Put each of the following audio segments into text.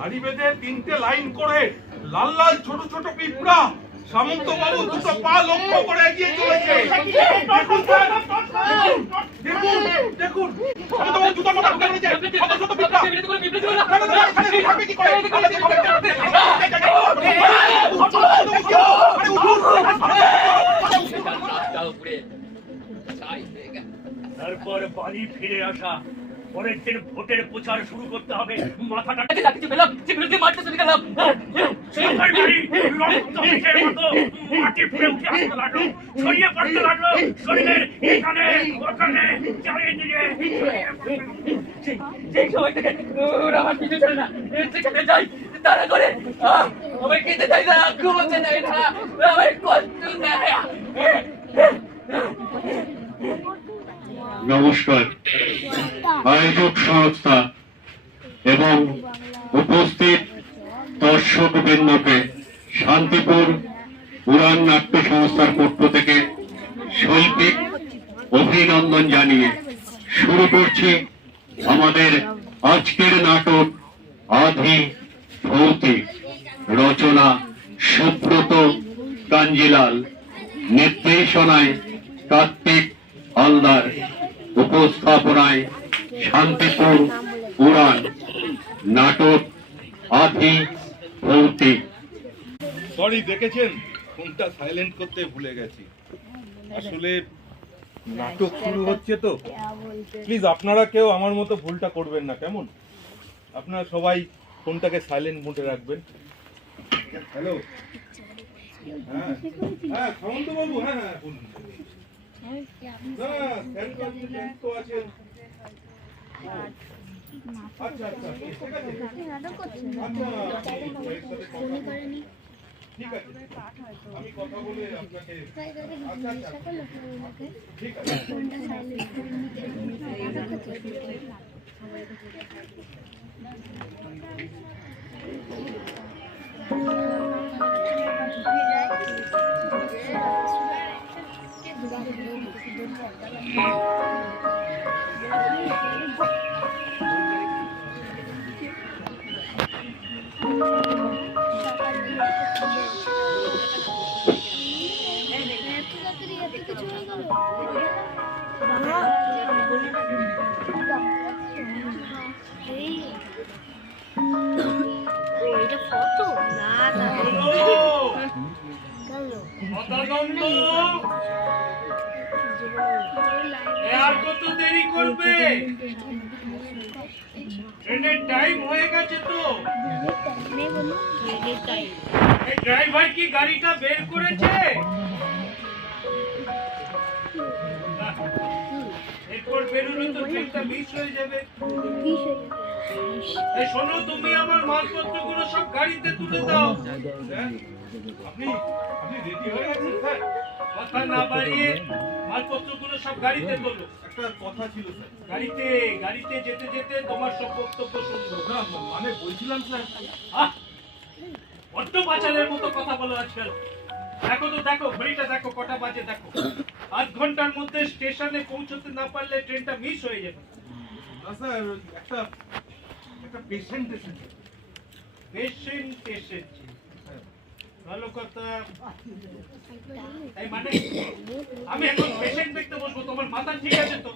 সারি বেঁধে তিনটে লাইন করে লাল লাল ছোট ছোট পিঁপড়া সামন্ত বাবু দুটো পা লক্ষ্য করে এগিয়ে চলেছে। দেখুন স্যার, দেখুন দেখুন সামন্ত বাবু দুটো পা ঢুকে পড়েছে। ছোট ছোট পিঁপড়া কি করে তারপর বাড়ি ফিরে আসা, পরের দিন ভোটের প্রচার শুরু করতে হবে। মাথাটা মাটি ফুলে উঠে আসতে লাগলো, ছড়িয়ে পড়তে লাগলো শরীরের এখানে ওখানে চারিদিকে। সেই সময় থেকে ওরা আমার পিছু ছিল না, সেখানে যাই তারা করে আমার খেতে চাই না, ঘুমোতে চাই না, আমার কষ্ট দেয়। নমস্কার। আয়োজক সংস্থা এবং উপস্থিত দর্শক বৃন্দকে শান্তিপুর উড়ান নাট্য সংস্থার পক্ষ থেকে শৈল্পিক অভিনন্দন জানিয়ে শুরু করছি আমাদের আজকের নাটক আধি ভৌতিক। রচনা সুব্রত কাঞ্জিলাল, নির্দেশনায় কার্তিক হালদার, উপস্থাপনায় শান্তিপুর উড়ান। নাটক আধি ভৌতিক। সরি, দেখেছেন ফোনটা সাইলেন্ট করতে ভুলে গেছি। আসলে নাটক শুরু হচ্ছে তো, প্লিজ আপনারা কেউ আমার মতো ভুলটা করবেন না, কেমন? আপনারা সবাই ফোনটাকে সাইলেন্ট মোডে রাখবেন। হ্যালো, হ্যাঁ হ্যাঁ সামন্ত বাবু, হ্যাঁ হ্যাঁ বলুন। আচ্ছা আচ্ছা ঠিক আছে, ঠিক আছে, আমি কথা বলে আপনাকে। আচ্ছা আচ্ছা ঠিক আছে। আর কত দেরি করবে? ট্রেনের টাইম হয়ে গেছে তো। এই ড্রাইভার কি গাড়িটা বের করেছে? এরপর বেরোলে তো ট্রেনটা মিস হয়ে যাবে। এই শোনো, তুমি আমার মালপত্রগুলো সব গাড়িতে তুলে দাও। আপনি রেডি হয়ে গেছেন স্যার? কথা না বাড়িয়ে মালপত্রগুলো সব গাড়িতে তোলো। একটা কথা ছিল স্যার। গাড়িতে যেতে যেতে তোমার সব বক্তব্য শুনবো। না মানে বলছিলাম স্যার, বড্ড বাচালের মতো কথা বলো আজকাল। দেখো তো, দেখো ঘড়িটা, দেখো কটা বাজে দেখো। 8 ঘন্টার মধ্যে স্টেশনে পৌঁছতে না পারলে ট্রেনটা মিস হয়ে যাবে। না স্যার, একটা পেশেন্ট এসেছে। পেশেন্ট এসেছে, ভালো কথা। এই মানে আমি এখন পেশেন্ট দেখতে বসবো? তোমার মাথা ঠিক আছে তো?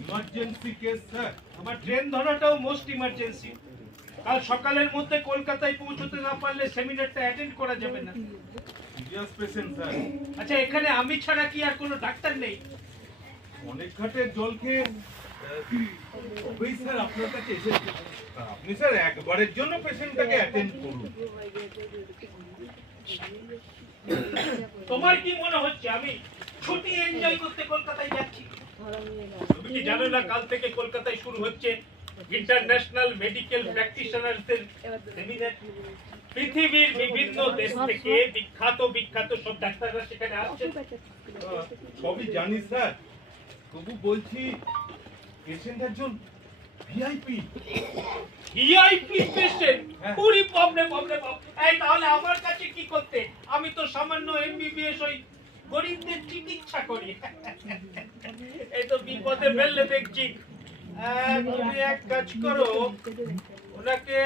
Emergency case sir. আমার ট্রেন ধরাটাও মোস্ট ইমার্জেন্সি। কাল সকালের মধ্যে কলকাতায় পৌঁছতে না পারলে সেমিনারটা অ্যাটেন্ড করা যাবে না। Serious patient sir. আচ্ছা, এখানে আমি ছাড়া কি আর কোনো ডাক্তার নেই? অনেক ঘাটের জল খেয়ে ওই স্যার আপনার কাছে এসেছে। আপনি স্যার একবারের জন্য পেশেন্টটাকে অ্যাটেন্ড করুন। তোমার কি মনে হচ্ছে আমি ছুটি এনজয় করতে কলকাতায় যাচ্ছি? তুমি কি জানো না কাল থেকে কলকাতায় শুরু হচ্ছে ইন্টারন্যাশনাল মেডিকেল প্র্যাকটিশনারদের সেমিনার? পৃথিবীর বিভিন্ন দেশ থেকে বিখ্যাত সব ডাক্তাররা সেখানে আসছে। সবই জানি স্যার, তবু বলছি পেশেন্ট একজন VIP. VIP patient? Puri problem. এই তাহলে আমার কাছে কি করতে? আমি তো সামান্য এমবিবিএস ওই গরিবদের চিকিৎসা করি। এই তো বিপদে ফেললে দেখছি তুমি এক কাজ করো, ওনাকে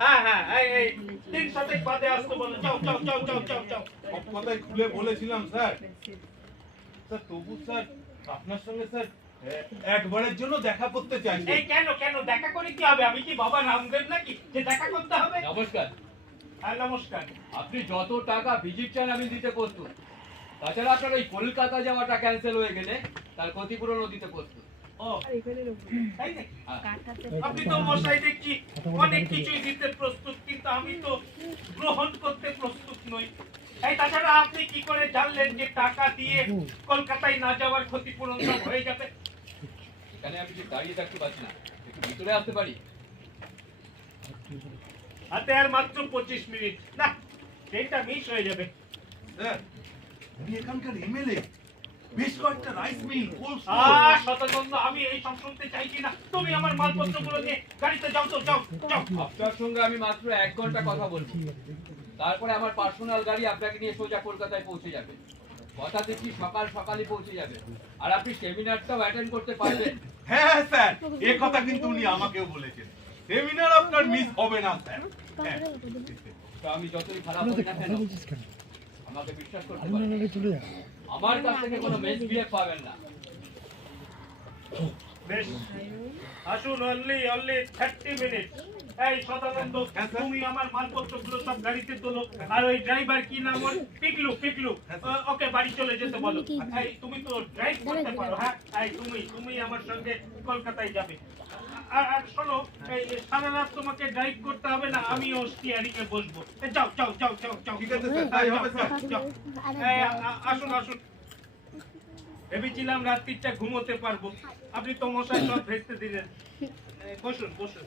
হ্যাঁ হ্যাঁ এই 3 শতক বাদে আসতে বলো। যাও যাও যাও যাও যাও যাও। সব কথাই খুলে বলেছিলাম স্যার। স্যার তবু স্যার আপনার সঙ্গে স্যার একবারের জন্য দেখা করতে চাই। এই কেন কেন দেখা করে কি হবে? আমি কি বাবা রামদেব নাকি যে দেখা করতে হবে? নমস্কার। হ্যাঁ নমস্কার। আপনি যত টাকা ভিজিট চান আমি দিতে প্রস্তুত। তাছাড়া আপনার ওই কলকাতা যাওয়াটা ক্যান্সেল হয়ে গেলে তার ক্ষতিপূরণও দিতে প্রস্তুত। ও তাই নাকি? হ্যাঁ। আপনি তো মশাই দেখছি অনেক কিছুই দিতে প্রস্তুত, কিন্তু আমি তো গ্রহণ করতে প্রস্তুত নই। এই তাছাড়া আপনি কি করে জানলেন যে টাকা দিয়ে কলকাতায় না যাওয়ার ক্ষতিপূরণ সব হয়ে যাবে? এখানে আমি ঠিক দাঁড়িয়ে থাকতে পারছি না, একটু ভিতরে আসতে পারি? হাতে আর মাত্র 25 মিনিট, না ট্রেনটা মিস হয়ে যাবে। স্যার উনি এখানকার এমএলএ, বেশ কয়েকটা রাইস মিল, কোল্ড শতচন্দ্র, আমি এই সব শুনতে চাইছি না। তুমি আমার মালপত্রগুলো নিয়ে গাড়িতে যাও তো, যাও যাও। আপনার সঙ্গে আমি মাত্র 1 ঘন্টা কথা বলবো, তারপরে আমার পার্সোনাল গাড়ি আপনাকে নিয়ে সোজা কলকাতায় পৌঁছে যাবে। কথা দিচ্ছি সকাল সকালই পৌঁছে যাবে, আর আপনি সেমিনারটাও অ্যাটেন্ড করতে পারবেন। হ্যাঁ স্যার, এই কথা কিন্তু উনি আমাকেও বলেছেন। সেমিনার আপনার মিস হবে না স্যার। হ্যাঁ। তো আমি যতই খারাপ হই না কেন, আমাকে বিশ্বাস করতে পারেন, আমার কাছ থেকে কোনো মিসবিহেভ পাবেন না। বেশ, আসুন। Only 30 minute. এই সদানন্দ, তুমি আমার মালপত্রগুলো সব গাড়িতে তোলো। আর ওই ড্রাইভার কি নাম ওর? পিকলু, পিকলু, ওকে বাড়ি চলে যেতে বলো। এই তুমি তো ড্রাইভ করতে পারো। হ্যাঁ এই তুমি আমার সঙ্গে কলকাতায় যাবে। আর শোনো, এই সারা রাত তোমাকে ড্রাইভ করতে হবে না, আমিও স্টিয়ারিং এ বসবো। যাও যাও যাও যাও যাও। ঠিক আছে স্যার, তাই হবে স্যার। যাও। আসুন আসুন। ভেবেছিলাম রাত্রিটা ঘুমোতে পারবো, আপনি তো মশাই সব ভেস্তে দিলেন। বসুন বসুন।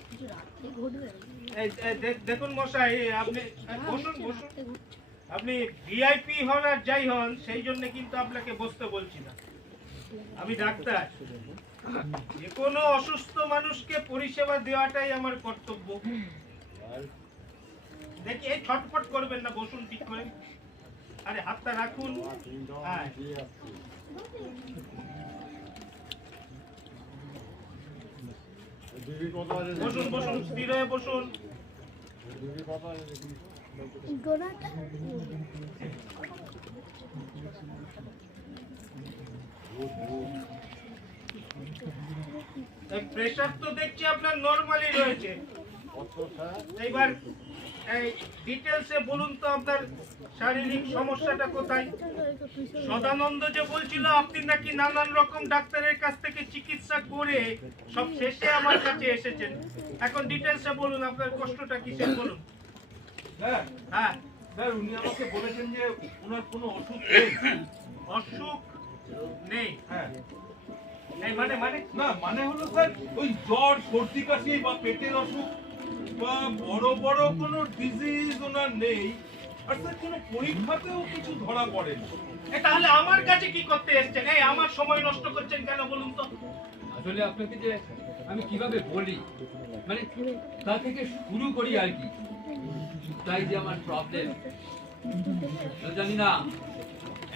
দেখুন মশাই, আপনি বসুন বসুন। আপনি ভিআইপি হন আর যাই হন, সেই জন্য কিন্তু আপনাকে বসতে বলছি না। আমি ডাক্তার, যে কোনো অসুস্থ মানুষকে পরিষেবা দেওয়াটাই আমার কর্তব্য। দেখি, এই ছটফট করবেন না, বসুন ঠিক করে। আরে হাতটা রাখুন। হ্যাঁ বসুন বসুন, স্থির হয়ে বসুন। প্রেসার তো দেখছি আপনার নরমালি রয়েছে। এইবার এই ডিটেলসে বলুন তো আপনার শারীরিক সমস্যাটা কোথায়? সদানন্দ যে বলছিল আপনি নাকি নানান রকম ডাক্তারের কাছ থেকে চিকিৎসা করে সব শেষে আমার কাছে এসেছেন। এখন ডিটেলসে বলুন, আপনার কষ্টটা কিসের বলুন। স্যার, হ্যাঁ স্যার উনি আমাকে বলেছেন যে ওনার কোনো অসুখ নেই। অসুখ নেই? হ্যাঁ। এই মানে না মানে হলো স্যার, ওই জ্বর, সর্দি কাশি বা পেটের অসুখ বা বড় বড় কোনো ডিজিজ ওনার নেই। আর স্যার কোনো পরীক্ষাতেও কিছু ধরা পড়ে না। তাহলে আমার কাছে কি করতে এসেছেন? এই আমার সময় নষ্ট করছেন কেন বলুন তো? আসলে আপনাকে যে আমি কিভাবে বলি, মানে তা থেকে শুরু করি আর কি, তাই যে আমার প্রবলেম জানি না,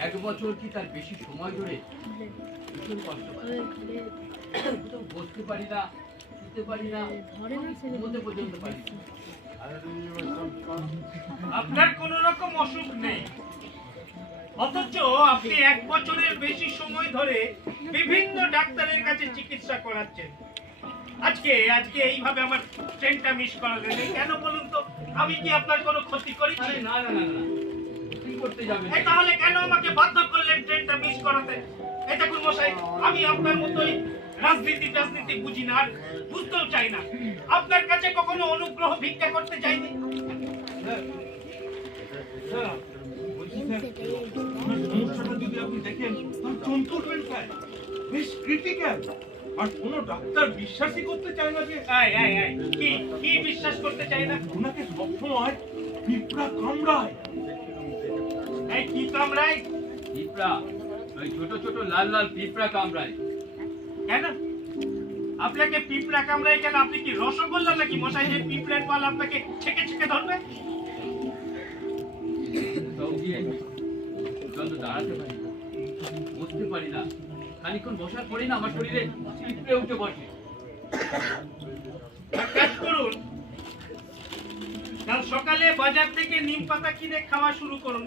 1 বছর কি তার বেশি সময় ধরে ভীষণ কষ্ট পাই। কোথাও বসতে পারি না, শুতে পারি না, ঘুমোতে পর্যন্ত পারি না। আপনার কোন রকম অসুখ নেই, অথচ আপনি 1 বছরের বেশি সময় ধরে বিভিন্ন ডাক্তারের কাছে চিকিৎসা করাচ্ছেন। আজকে এইভাবে আমার ট্রেনটা মিস করালেন, কেন বলুন তো? আমি কি আপনার কোনো ক্ষতি করেছি? আরে না না না না, কি করতে যাবেন? তাহলে কেন আমাকে বাধ্য করলেন ট্রেনটা মিস করাতে? এই দেখুন মশাই, আমি আপনার মতোই রাজনীতি বুঝি না, আর বুঝতেও চাই না। আপনার কাছে কখনো অনুগ্রহ ভিক্ষা করতে চাইনি। স্যার বলছি স্যার, ওনার সমস্যাটা যদি আপনি দেখেন তাহলে চমকে উঠবেন স্যার, বেশ ক্রিটিক্যাল। আর কোনো ডাক্তার বিশ্বাসই করতে চায় না যে কি বিশ্বাস করতে চাই না? ওনাকে সবসময় পিঁপড়া কামড়ায়। এই কি কামড়ায়? পিঁপড়া, ওই ছোট ছোট লাল লাল পিঁপড়া কামড়ায়। কেন আপনাকে পিঁপড়া কামড়ায়? কেন, আপনি কি রসগোল্লা নাকি মশাই যে পিঁপড়ের পাল আপনাকে ছেকে ছেকে ধরবে? তাও গিয়ে দাঁড়াতে পারি না, বসতে পারি না, খানিকক্ষণ বসার পরেই না আমার শরীরে পিঁপড়ে উঠে বসে। এক কাজ করুন, কাল সকালে বাজার থেকে নিম পাতা কিনে খাওয়া শুরু করুন।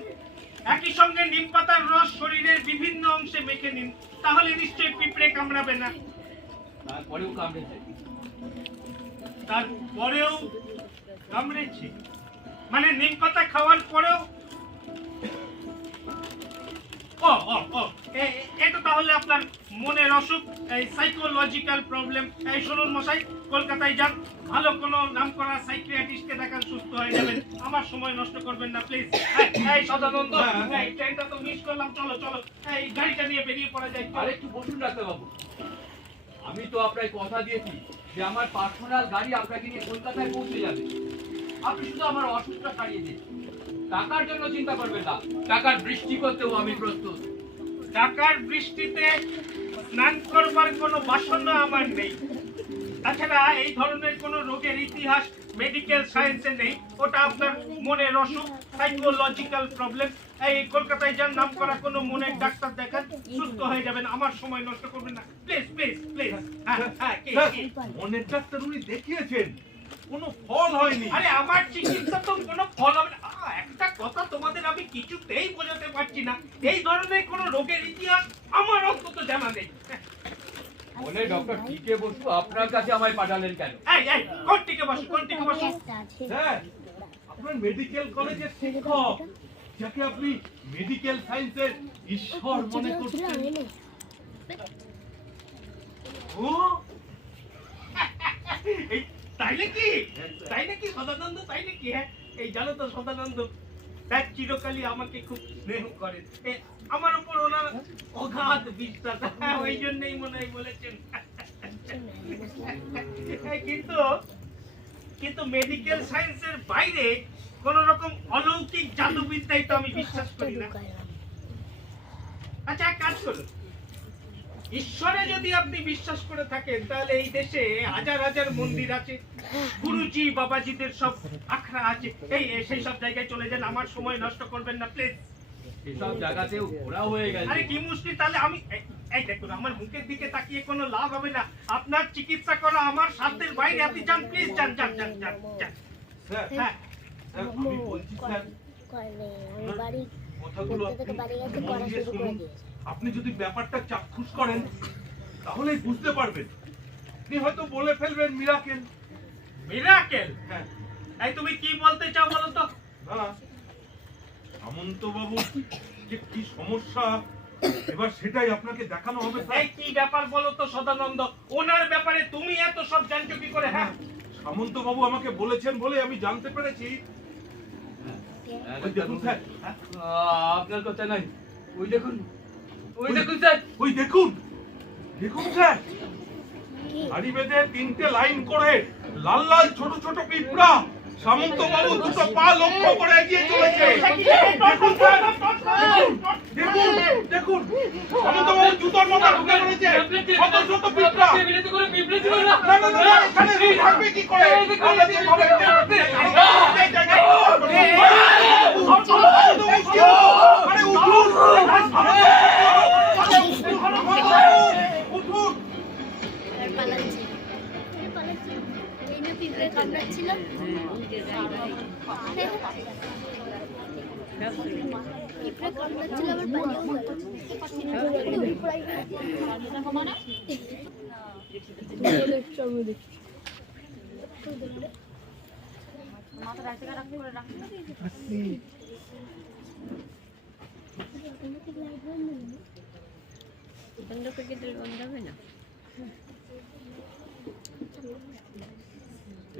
একই সঙ্গে নিম পাতার রস শরীরের বিভিন্ন অংশে মেখে নিন, তাহলে নিশ্চয়ই পিঁপড়ে কামড়াবে না। তারপরেও কামড়েছে। তারপরেও কামড়েছে মানে নিম পাতা খাওয়ার পরেও? ও ও ও এটা তাহলে আপনার মনের অসুখ, এই সাইকোলজিক্যাল প্রবলেম। এই শুনুন মশাই, কলকাতায় যান, ভালো কোনো নামকরা সাইকিয়াট্রিস্টকে দেখান, সুস্থ হয়ে যাবেন। আমার সময় নষ্ট করবেন না প্লিজ। এই সদানন্দ, এই ট্রেনটা তো মিস করলাম, চলো চলো এই গাড়িটা নিয়ে বেরিয়ে পড়া যায়। আর একটু বসুন ডাক্তারবাবু, আমি তো আপনাকে কথা দিয়েছি যে আমার পার্সোনাল গাড়ি আপনাকে নিয়ে কলকাতায় পৌঁছে যাবে। আপনি শুধু আমার অসুখটা সারিয়ে দিন। টাকার জন্য চিন্তা করবেন না, টাকার বৃষ্টি করতেও আমি প্রস্তুত। টাকার বৃষ্টিতে স্নান করবার কোনো বাসনা আমার নেই। তাছাড়া এই ধরনের কোনো রোগের ইতিহাস মেডিকেল সায়েন্সে নেই, ওটা আপনার মনের অসুখ, সাইকোলজিক্যাল প্রবলেম। এই কলকাতায় যান, নাম করা কোনো মনের ডাক্তার দেখান, সুস্থ হয়ে যাবেন। আমার সময় নষ্ট করবেন না প্লিজ প্লিজ প্লিজ। মনের ডাক্তার উনি দেখিয়েছেন, কোনো ফল হয়নি। আরে আমার চিকিৎসা তো কোনো ফল হবে না। একটা কথা তোমাদের আমি কিছুতেই বোঝাতে পারছি না, এই ধরনের কোনো রোগের ইতিহাস আমার অন্তত জানা নেই। মনে ডক্টর টিকে বসু আপনার কাছে আমায় পাঠালেন কেন? এই এই কোন টিকে বসো, কোন টিকে বসো? স্যার, আপনার মেডিকেল কলেজের শিক্ষক, যাকে আপনি মেডিকেল সায়েন্সের ঈশ্বর মনে করছেন। ও এই তাই নাকি? তাই নাকি সদানন্দ? তাই নাকি? হ্যাঁ, এই জানো তো সদানন্দ স্যার চিরকালই আমাকে খুব স্নেহ করেন। আমার উপর ওনার অগাধ বিশ্বাস, ওই জন্যই মনে হয় বলেছেন। কিন্তু মেডিকেল সায়েন্সের বাইরে কোন রকম অলৌকিক জাদুবিদ্যায় তো আমি বিশ্বাস করি না। আচ্ছা, এক কাজ করুন, ঈশ্বরে যদি আপনি বিশ্বাস করে থাকেন, তাহলে এই দেশে হাজার হাজার মন্দির আছে, গুরুজি বাবাজিদের সব আখড়া আছে। এই সেই সব জায়গায় চলে যান, আমার সময় নষ্ট করবেন না প্লিজ। এসব জায়গাতেও ঘোরা হয়ে গেছে। আরে কি মুশকিল, তাহলে আমি এই দেখুন, আমার মুখের দিকে তাকিয়ে কোনো লাভ হবে না। আপনার চিকিৎসা করা আমার সাধ্যের বাইরে, আপনি যান প্লিজ, যান যান যান যান যান। স্যার, হ্যাঁ, স্যার, আমি বলছি স্যার, কথাগুলো আপনি মন দিয়ে শুনুন। আপনি যদি ব্যাপারটা চাক্ষুষ করেন, তাহলে বুঝতে পারবেন। আপনি হয়তো বলে ফেলবেন মিরাকেল। মিরাকেল? হ্যাঁ, এই তুমি কি বলতে চাও বলো তো? না, সামন্ত বাবু যে কি সমস্যা, এবার সেটাই আপনাকে দেখানো হবে স্যার। এই কি ব্যাপার বলো তো সদানন্দ, ওনার ব্যাপারে তুমি এত সব জানছো কি করে? হ্যাঁ, সামন্ত বাবু আমাকে বলেছেন বলে আমি জানতে পেরেছি। ওই দেখুন স্যার, আপনার কথা নাই, ওই দেখুন, ওই দেখুন স্যার, ওই দেখুন, দেখুন স্যার, হাড়ি বেঁধে 3টে লাইন করে লাল লাল ছোট ছোট পিঁপড়া সামন্ত বাবু দুটো পা লক্ষ্য করে এগিয়ে চলেছে। দেখুন স্যার, দেখুন, দেখুন, সামন্ত বাবু জুতোর মধ্যে ঢুকে পড়েছে শত শত পিঁপড়া। না, না, না, এখানে থাকবে কি করে? আপনাদের ভাবে আরে উঠুন, উঠুন। কামড়াচ্ছিল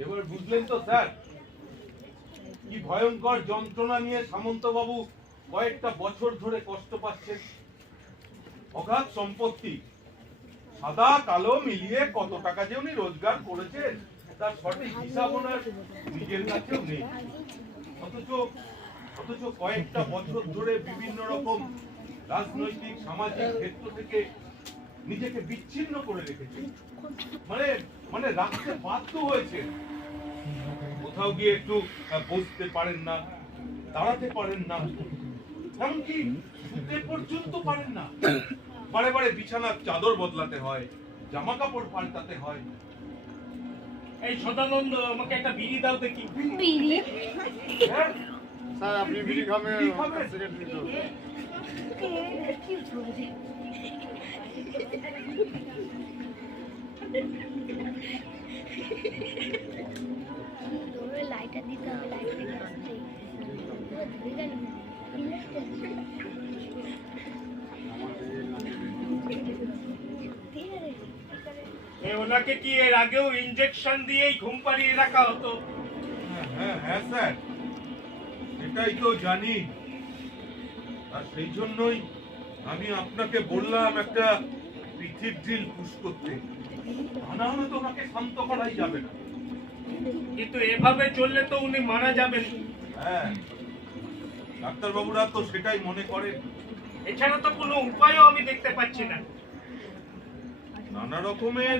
এবার বুঝলেন তো স্যার, কি ভয়ঙ্কর যন্ত্রণা নিয়ে সামন্ত বাবু কয়েকটা বছর ধরে কষ্ট পাচ্ছেন। অগাধ সম্পত্তি, সাদা কালো মিলিয়ে কত টাকা যে উনি রোজগার করেছেন তার সঠিক হিসাব ওনার নিজের কাছেও নেই। অথচ কয়েকটা বছর ধরে বিভিন্ন রকম রাজনৈতিক সামাজিক ক্ষেত্র থেকে নিজেকে বিচ্ছিন্ন করে রেখেছেন, মানে রাখতে বাধ্য হয়েছে। কোথাও গিয়ে একটু বসতে পারেন না, দাঁড়াতে পারেন না, এমনকি শুতে পর্যন্ত পারেন না। বারে বারে বিছানার চাদর বদলাতে হয়, জামা কাপড় পাল্টাতে হয়। এই সদানন্দ, আমাকে একটা বিড়ি দাও দেখি। হ্যাঁ? স্যার আপনি বিড়ি খাবেন? বিড়ি খাবেন? সিগারেট নিতে হবে। লাইটার দিতে হবে, লাইটার ওনাকে কি এর আগেও ইনজেকশন দিয়েই ঘুম পাড়িয়ে রাখা হতো? হ্যাঁ হ্যাঁ স্যার, এটাই তো জানি। আর সেই জন্যই আমি আপনাকে বললাম একটা পিঠির ড্রিল পুশ করতে, না হলে তো ওনাকে শান্ত করাই যাবে না। কিন্তু এভাবে চললে তো উনি মারা যাবেন। হ্যাঁ, ডাক্তারবাবুরা তো সেটাই মনে করেন। এছাড়া তো কোনো উপায়ও আমি দেখতে পাচ্ছি না। নানা রকমের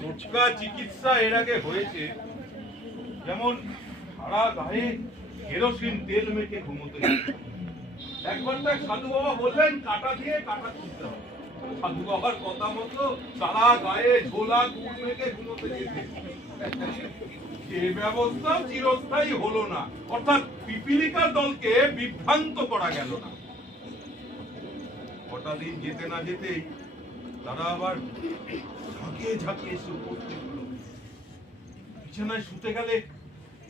টোটকা চিকিৎসা এর আগে হয়েছে, যেমন সারা গায়ে কেরোসিন তেল মেখে ঘুমোতে যেতে। একবার তো এক সাধু বাবা বললেন কাঁটা দিয়ে কাঁটা খুঁজতে হবে। সাধু বাবার কথা মতো সারা গায়ে ঝোলা গুড় মেখে ঘুমোতে যেতে। যে ব্যবস্থা চিরস্থায়ী হলো না, অর্থাৎ পিপিলিকার দলকে বিভ্রান্ত করা গেল না। কটা দিন যেতে না যেতেই তারা আবার ঝাঁকিয়ে ঝাঁকিয়ে এসে উপস্থিত হলো। বিছানায় শুতে গেলে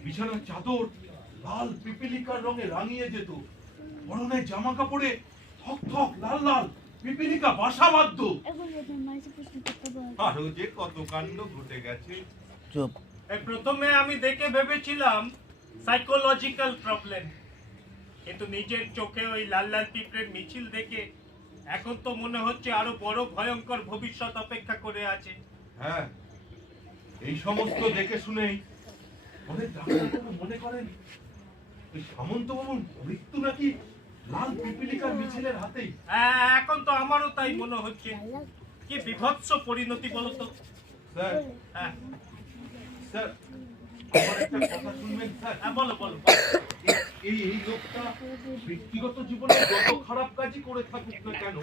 বিছানার চাদর লাল পিপিলিকার রঙে রাঙিয়ে যেত, পরনের জামা কাপড়ে থক থক লাল লাল পিপিলিকা বাসা বাঁধত। আরো যে কত কাণ্ড ঘটে গেছে। প্রথমে আমি দেখে ভেবেছিলাম সাইকোলজিক্যাল প্রবলেম, কিন্তু নিজের চোখে ওই লাল লাল পিঁপড়ের মিছিল দেখে এখন তো মনে হচ্ছে আরো বড় ভয়ঙ্কর ভবিষ্যৎ অপেক্ষা করে আছে। হ্যাঁ, এই সমস্ত দেখে শুনেই অনেক ডাক্তারবাবু মনে করেন এই সামন্তবাবুর মৃত্যু নাকি লাল পিপিলিকার মিছিলের হাতেই। এখন তো আমারও তাই মনে হচ্ছে। কি বিভৎস পরিণতি বলতো। স্যার, হ্যাঁ স্যার, আমার একটা কথা শুনবেন স্যার? বলো বলো। এই লোকটা ব্যক্তিগত জীবনে যত খারাপ কাজই করে থাকুক না কেন,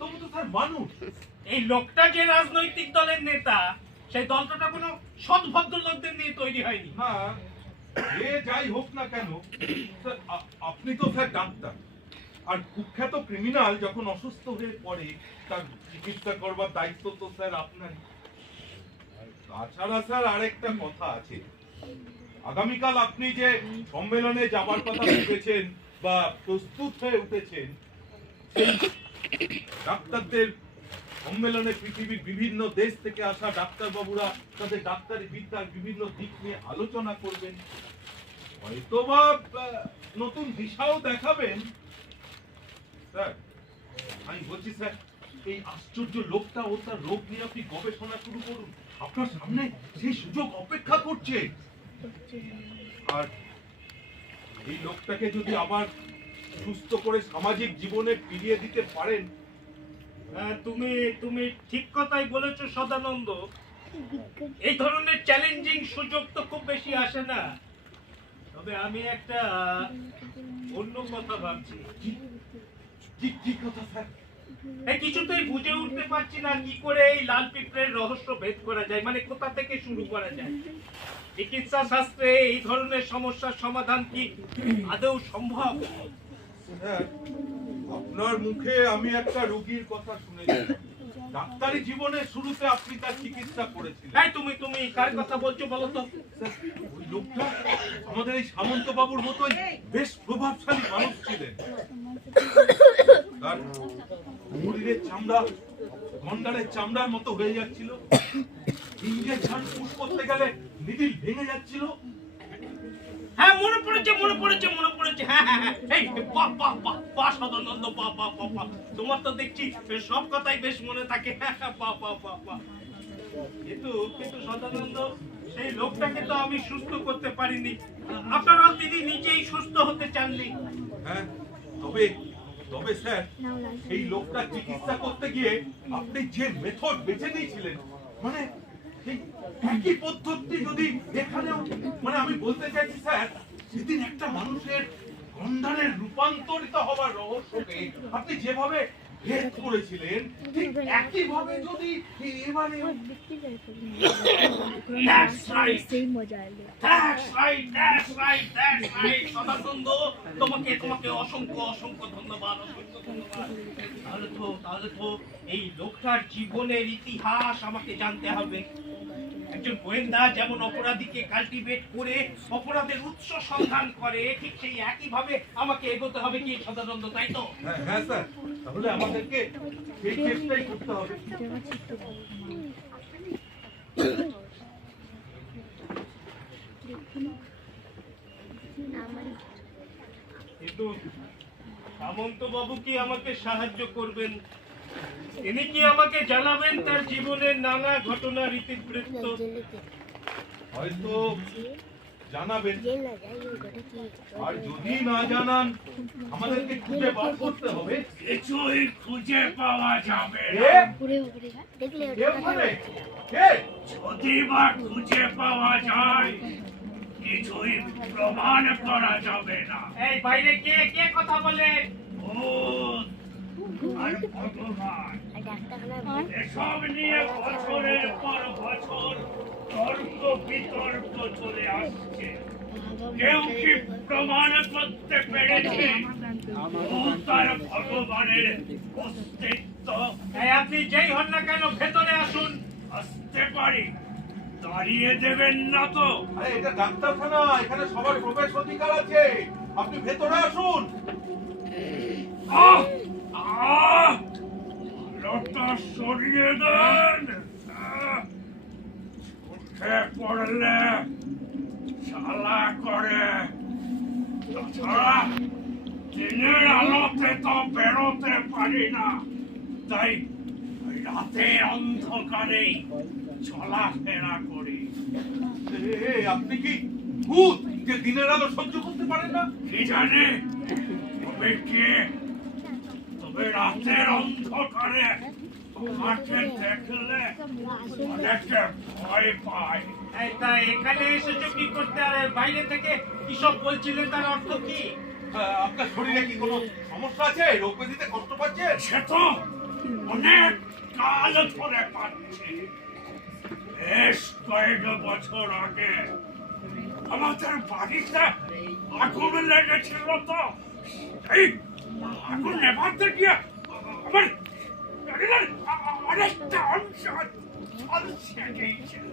তবু তো স্যার মানুষ। এই লোকটা যে রাজনৈতিক দলের নেতা, সেই দলটা কোনো সৎ ভদ্র লোকদের নিয়ে তৈরি হয়নি। হ্যাঁ, এ যাই হোক না কেন স্যার, আপনি তো স্যার ডাক্তার, আর কুখ্যাত ক্রিমিনাল যখন অসুস্থ হয়ে পড়ে তার চিকিৎসা করবার দায়িত্ব তো স্যার আপনারই। তাছাড়া স্যার আরেকটা কথা আছে, আগামীকাল আপনি যে সম্মেলনে যাবার কথা ভেবেছেন বা প্রস্তুত হয়ে উঠেছেন, সেই ডাক্তারদের সম্মেলনে পৃথিবীর বিভিন্ন দেশ থেকে আসা ডাক্তার বাবুরা তাদের ডাক্তারি বিদ্যার বিভিন্ন দিক নিয়ে আলোচনা করবেন, হয়তোবা নতুন দিশাও দেখাবেন। স্যার, আমি বলছি স্যার, এই আশ্চর্য লোকটা ও তার রোগ নিয়ে আপনি গবেষণা শুরু করুন, আপনার সামনে সেই সুযোগ অপেক্ষা করছে। আর এই লোকটাকে যদি আবার সুস্থ করে সামাজিক জীবনে ফিরিয়ে দিতে পারেন। তুমি তুমি ঠিক কথাই বলেছো সদানন্দ। এই ধরনের চ্যালেঞ্জিং সুযোগ তো খুব বেশি আসে না। তবে আমি একটা অন্য কথা ভাবছি। কি কথা স্যার? কিছুতেই বুঝে উঠতে পারছি না কি করে এই লাল পিঁপড়ের রহস্য ভেদ করা যায়, মানে কোথা থেকে শুরু করা যায়। চিকিৎসা শাস্ত্রে এই ধরনের সমস্যার সমাধান কি আদৌ সম্ভব? স্যার, আপনার মুখে আমি একটা রোগীর কথা শুনেছি, ডাক্তারি জীবনের শুরুতে আপনি তার চিকিৎসা করেছিলেন। তুমি কার কথা বলছো বলো তো? ওই লোকটা আমাদের এই সামন্ত বাবুর মতোই বেশ প্রভাবশালী মানুষ ছিলেন। তার শরীরের চামড়া গন্ডারের চামড়ার মতো হয়ে যাচ্ছিল, ইঞ্জেকশন পুশ করতে গেলে নিডিল ভেঙে যাচ্ছিল। হ্যাঁ, মনে পড়েছে। হ্যাঁ, এই বাহ সদানন্দ, বাহ। তোমার তো দেখছি সব কথাই বেশ মনে থাকে। বাহ। কিন্তু সদানন্দ, সেই লোকটাকে তো আমি সুস্থ করতে পারিনি। আপনারা তিনি নিজেই সুস্থ হতে চাননি। হ্যাঁ, তবে স্যার, এই লোকটা চিকিৎসা করতে গিয়ে আপনি যে মেথড বেছে নিয়েছিলেন, মানে এই একই পদ্ধতি যদি এখানেও, মানে আমি বলতে চাইছি স্যার, সেদিন একটা মানুষের গন্ডারের রূপান্তরিত হবার রহস্যকে আপনি যেভাবে হেড করেছিলেন, ঠিক একইভাবে যদি এবারেও That's right. সেই মজা এলো That's right, that's right, that's right. Sadananda, তোমাকে অসংখ্য ধন্যবাদ, অসংখ্য ধন্যবাদ। তাহলে তো এই লোকটার জীবনের ইতিহাস আমাকে জানতে হবে। একজন গোয়েন্দা যেমন অপরাধীকে কাল্টিভেট করে অপরাধের উৎস সন্ধান করে, ঠিক সেই একইভাবে আমাকে এগোতে হবে কি সদানন্দ, তাই তো? হ্যাঁ স্যার, তাহলে আমাদেরকে সেই চেষ্টাই করতে হবে। কিন্তু সামন্ত বাবু কি আমাকে সাহায্য করবেন? তিনি কি আমাকে জানাবেন তার জীবনের নানা ঘটনার ইতিবৃত্ত? হয়তো জানাবেন, আর যদি না জানান আমাদেরকে খুঁজে বার করতে হবে। কিছুই খুঁজে পাওয়া যাবে না। কে? ঘুরে ঘুরে দেখলে কে ওখানে? কে? যদি বা খুঁজে পাওয়া যায়, কিছুই প্রমাণ করা যাবে না। এই বাইরে কে কথা বলে? ভূত আর ভগবান, এসব নিয়ে বছরের পর বছর তর্ক বিতর্ক চলে আসছে। কেউ কি প্রমাণ করতে পেরেছে ভূত আর ভগবানের অস্তিত্ব? আপনি যেই হন না কেন ভেতরে আসুন। আসতে পারি, দাঁড়িয়ে দেবেন না তো? আরে এটা ডাক্তারখানা, এখানে সবার প্রবেশ অধিকার আছে। আপনি ভেতরে আসুন। আহ! আহ! আলোটা সরিয়ে দেন। উঠে পড়লে শালা করে। তাছাড়া দিনের আলোতে তো বেরোতে পারি না, তাই রাতের অন্ধকারেই চলাফেরা করি। আপনি কি ভূত যে দিনের আলো সহ্য করতে পারেন না? কি জানে তবে রাতের অন্ধকারে আমাকে দেখলে অনেকে ভয় পায়। এখানে এসেছো কি করতে? আর বাইরে থেকে কিসব বলছিলেন, তার অর্থ কি? আপনার শরীরে কি কোনো সমস্যা আছে? রোগ ব্যাধিতে কষ্ট পাচ্ছেন? সে তো অনেক কাল ধরে পাচ্ছি। বেশ কয়েক বছর আগে আমাদের বাড়িতে আগুন লেগেছিল, তো এই আগুন নেভাতে গিয়ে আমার শরীরের অনেকটা অংশ ঝলসে গিয়েছিল।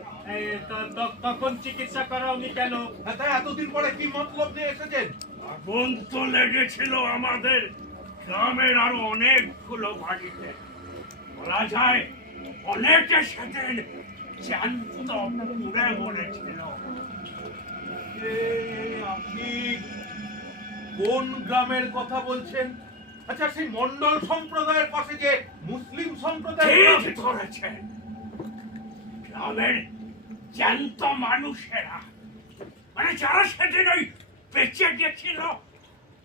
তখন চিকিৎসা করাওনি কেন? তাই এতদিন পরে কি মতলব নিয়ে এসেছেন? আগুন তো লেগেছিল আমাদের গ্রামের আরো অনেকগুলো বাড়িতে। বলা যায় অনেকে সেদিন জ্যান্ত পুড়ে মরেছিল। আপনি কোন গ্রামের কথা বলছেন? আচ্ছা, সেই মন্ডল সম্প্রদায়ের পাশে যে মুসলিম সম্প্রদায়। ঠিক ধরেছেন, গ্রামের জ্যান্ত মানুষেরা, মানে যারা সেদিন ওই বেঁচে গেছিল,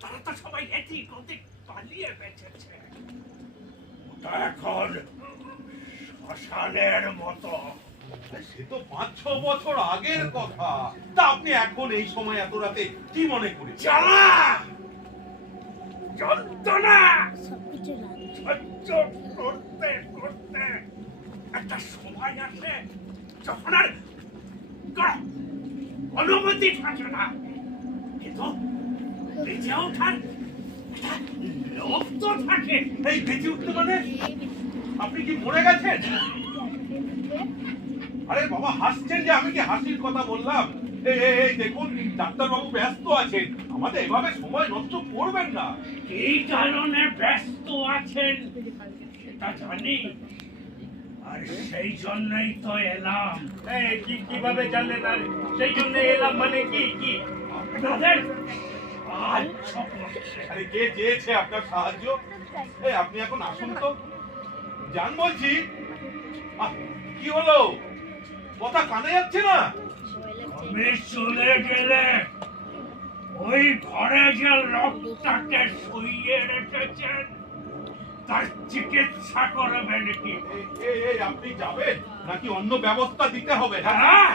তারা তো সবাই এদিক ওদিক পালিয়ে বেঁচেছে। ওটা এখন শ্মশানের মতো। সে তো 5-6 বছর আগের কথা। তা আপনি এখন এই সময় এত রাতে কি মনে করেন? জ্বালা যন্ত্রণা সবকিছু সহ্য করতে করতে একটা সময় আসে যখন আর অনুমতি থাকে না, কিন্তু বেঁচে ওঠার একটা লোভ তো থাকে। এই বেঁচে উঠতে মানে আপনি কি মরে গেছেন? আরে বাবা, হাসছেন যে? আমি কি হাসির কথা বললাম? এই দেখুন, ডাক্তারবাবু ব্যস্ত আছেন, আমাদের এভাবে সময় নষ্ট করবেন না। এই কারণে ব্যস্ত আছেন সেটা জানি, আর সেই জন্যই তো এলাম। কিভাবে জানলেন? আর সেই জন্য এলাম মানে কি কি আপনাদের সাহায্য করতে। আরে কে চেয়েছে আপনার সাহায্য? আপনি এখন আসুন তো, জান বলছি। কি হলো? কথা কানে যাচ্ছে না? আমি চলে গেলে ওই ঘরে যে লোকটাকে শুইয়ে রেখেছেন তার চিকিৎসা করবেন কি? আপনি যাবেন নাকি অন্য ব্যবস্থা দিতে হবে? হ্যাঁ,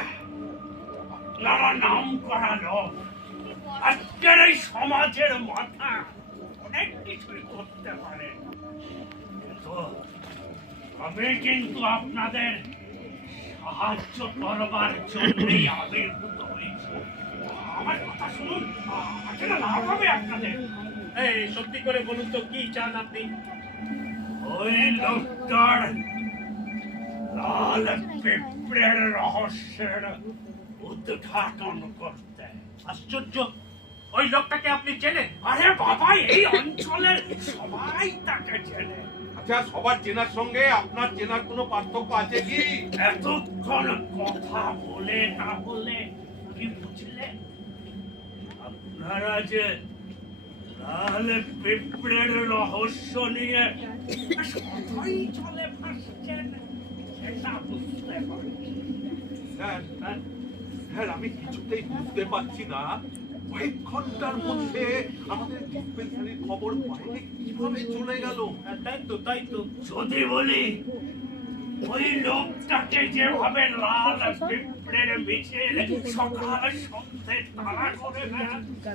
আপনারা নাম করা লোক, আজকের এই সমাজের মাথা অনেক কিছুই করতে পারে। দেখো, আমি কিন্তু আপনাদের সাহায্য করবার জন্যই আবির্ভূত হয়েছি। আমার কথা শুনুন, আসলে লাভ হবে আপনাদের। এই সত্যি করে বলুন তো কি চান আপনি? ওই লোকটার লাল পিঁপড়ের রহস্যের উদ্ঘাটন করতে। আশ্চর্য, ওই লোকটাকে আপনি চেনেন? আরে বাবা, এই অঞ্চলের সবাই তাকে চেনে। আচ্ছা, সবার চেনার সঙ্গে আপনার চেনার কোনো পার্থক্য আছে কি? এতক্ষণ কথা বলে তাহলে কি বুঝলেন? আপনারা যে লাল পিঁপড়ের রহস্য নিয়ে সবাই চলে ভাসছেন, সেটা বুঝতে পারছি। স্যার, স্যার, আমি কিছুতেই বুঝতে পারছি না কয়েক ঘন্টার মধ্যে আমাদের ডিসপেন্সারির খবর বাইরে কিভাবে চলে গেল। তাই তো যদি বলি ওই লোকটাকে যেভাবে লাল পিঁপড়ের মিছিল সকাল সন্ধ্যে তাড়া করে বেড়াচ্ছে,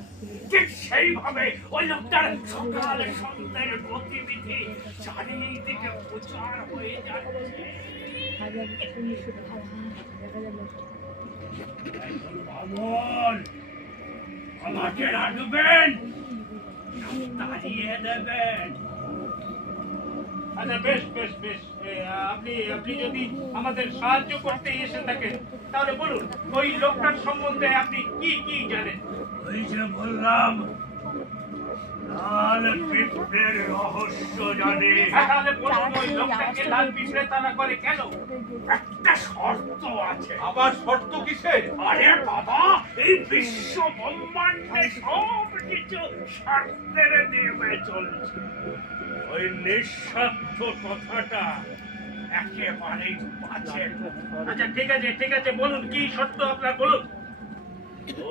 ঠিক সেইভাবে ওই লোকটার সকাল সন্ধ্যের গতিবিধি চারিদিকে প্রচার হয়ে যাচ্ছে। বামন, আমাকে রাখবেন, তাড়িয়ে দেবেন। আচ্ছা, বেশ বেশ বেশ, আপনি যদি আমাদের সাহায্য করতে এসে থাকেন তাহলে বলুন ওই লোকটার সম্বন্ধে আপনি কি কি জানেন? ওই যে বললাম, লাল পিঁপড়ের রহস্য জানে। তাহলে বলুন ওই লোকটাকে লাল পিঁপড়ে তারা করে কেন? একটা শর্ত আছে। আবার শর্ত কিসে? আরে বাবা, এই বিশ্ব ব্রহ্মাণ্ডে সব কিছু স্বার্থের নিয়মে চলছে। ওই নিঃস্বার্থ কথাটা একেবারেই বাজে। আচ্ছা, ঠিক আছে, বলুন কি শর্ত আপনার, বলুন।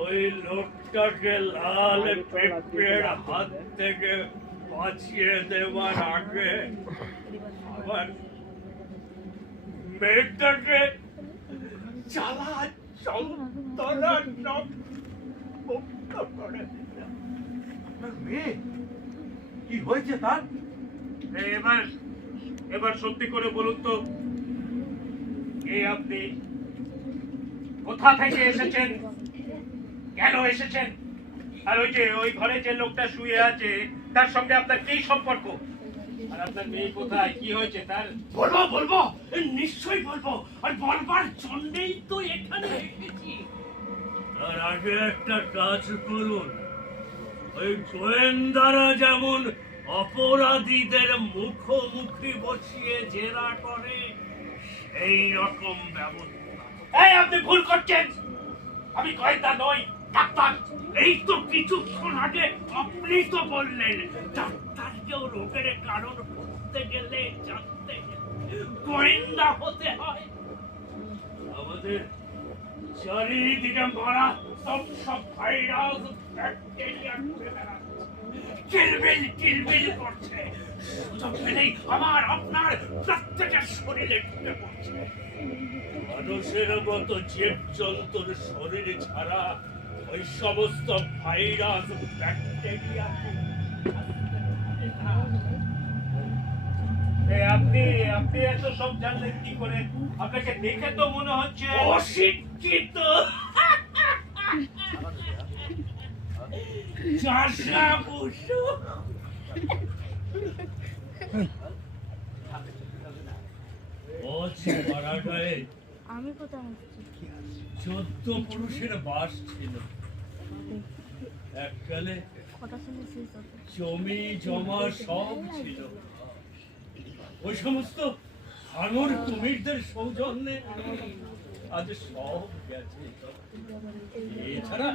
ওই লোকটাকে লাল পিঁপড়ের হাত থেকে বাঁচিয়ে দেওয়ার আগে আবার মেয়েটাকে জ্বালা যন্ত্রণার মুক্ত করে দিলাম। আপনার মেয়ে কি হয়েছে তার? এবার সত্যি করে বলুন তো, কে আপনি? কোথা থেকে এসেছেন? কেন এসেছেন? আর ওই ঘরে যে লোকটা শুয়ে আছে তার সঙ্গে আপনার কি সম্পর্ক? আর আপনার মেয়ে কোথায়, কি হয়েছে তার? বলবো, নিশ্চয়ই বলবো। আর বলবার জন্যই তো এখানে এসেছি। তার আগে একটা কাজ করুন। ওই গোয়েন্দারা যেমন অপরাধীদের মুখোমুখি বসিয়ে জেরা করে, সেই রকম ব্যবস্থা। এই, আপনি ভুল করছেন। আমি গোয়েন্দা নই, ডাক্তার। এই তো কিছুক্ষণ আগে আপনি তো বললেন ডাক্তারকেও রোগের কারণ বুঝতে গেলে, জানতে গেলে গোয়েন্দা হতে হয়। আমাদের চারিদিকে মারাত্মক সব ভাইরাস ব্যাকটেরিয়া কিলবিল করছে। সুযোগ পেলেই আমার আপনার প্রত্যেকের শরীরে ঢুকে পড়ছে। মানুষের মতো জীবজন্তুর শরীরে ছাড়া ওই সমস্ত ভাইরাস ব্যাকটেরিয়া আপনি এত সব জানলেন কি করে? আপনাকে দেখে তো মনে হচ্ছে অশিক্ষিত। আমি কোথায় 14 পুরুষের বাস ছিল। এককালে কটা শুনে শেষ হতো? জমি জমা সব ছিল। ওই সমস্ত হাঙর কুমিরদের সৌজন্যে আজ সব গেছে। এছাড়া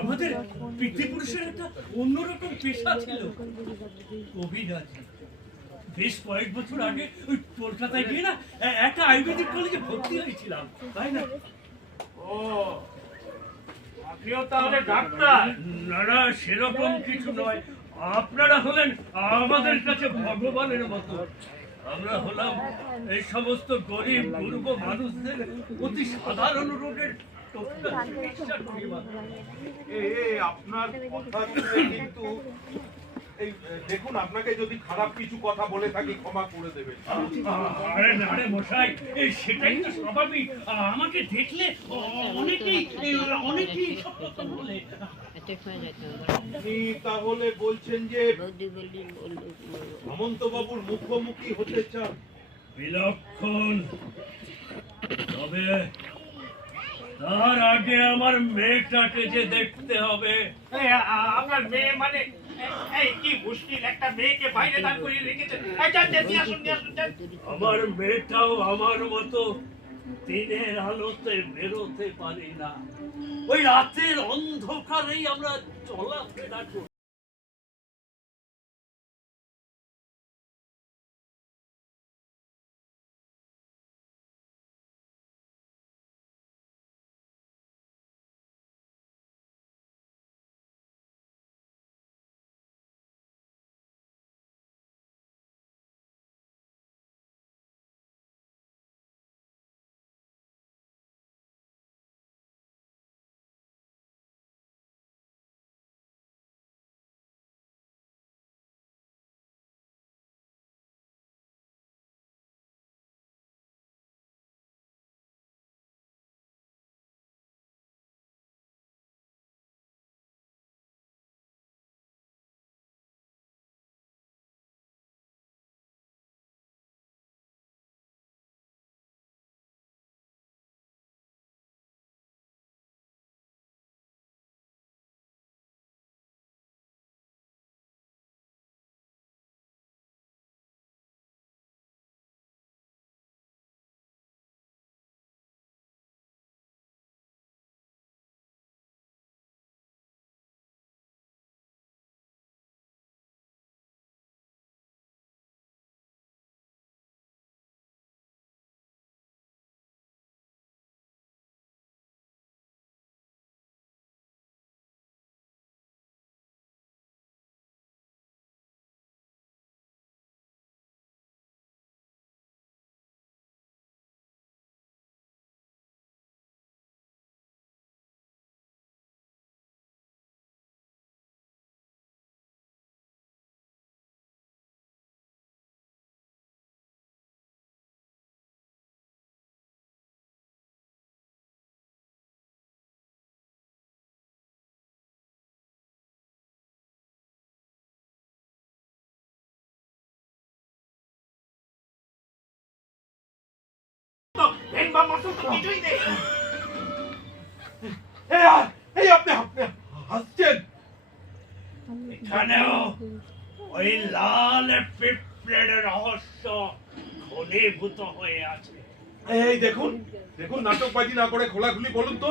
আমাদের পিতৃপুরুষের একটা অন্যরকম পেশা ছিল, কবিরাজি। বেশ কয়েক বছর আগে ওই কলকাতায় গিয়ে না একটা আয়ুর্বেদিক কলেজে ভর্তি হয়েছিলাম, তাই না? ও, আপনিও তাহলে ডাক্তার? না, সেরকম কিছু নয়। আপনারা হলেন আমাদের কাছে ভগবানের মতো। আমরা হলাম এই সমস্ত গরিব দুর্বল মানুষদের অতি সাধারণ রোগের আপনার কথা শুনে কিন্তু এই দেখুন, আপনাকে যদি খারাপ কিছু কথা বলে থাকি ক্ষমা করে দেবেন। আরে না রে মশাই, সেটাই তো স্বাভাবিক। আমাকে দেখলে অনেকেই সব কথা বলে। আপনি তাহলে বলছেন যে হেমন্ত বাবুর মুখোমুখি হতে চান? বিলক্ষণ। তবে তার আগে আমার মেয়েটাকে যে দেখতে হবে। আপনার মেয়ে মানে এই কি মুশকিল, একটা মেয়েকে বাইরে দাঁড় করিয়ে রেখেছেন। নিয়ে আসুন। আমার মেয়েটাও আমার মতো দিনের আলোতে বেরোতে পারি না, ওই রাতের অন্ধকারেই আমরা চলাফেরা করি। এই আপনি আপনি হাসছেন? এখানেও ওই লাল পিঁপড়ের রহস্য ঘনীভূত হয়ে আছে। এই দেখুন দেখুন, নাটকবাজি না করে খোলাখুলি বলুন তো।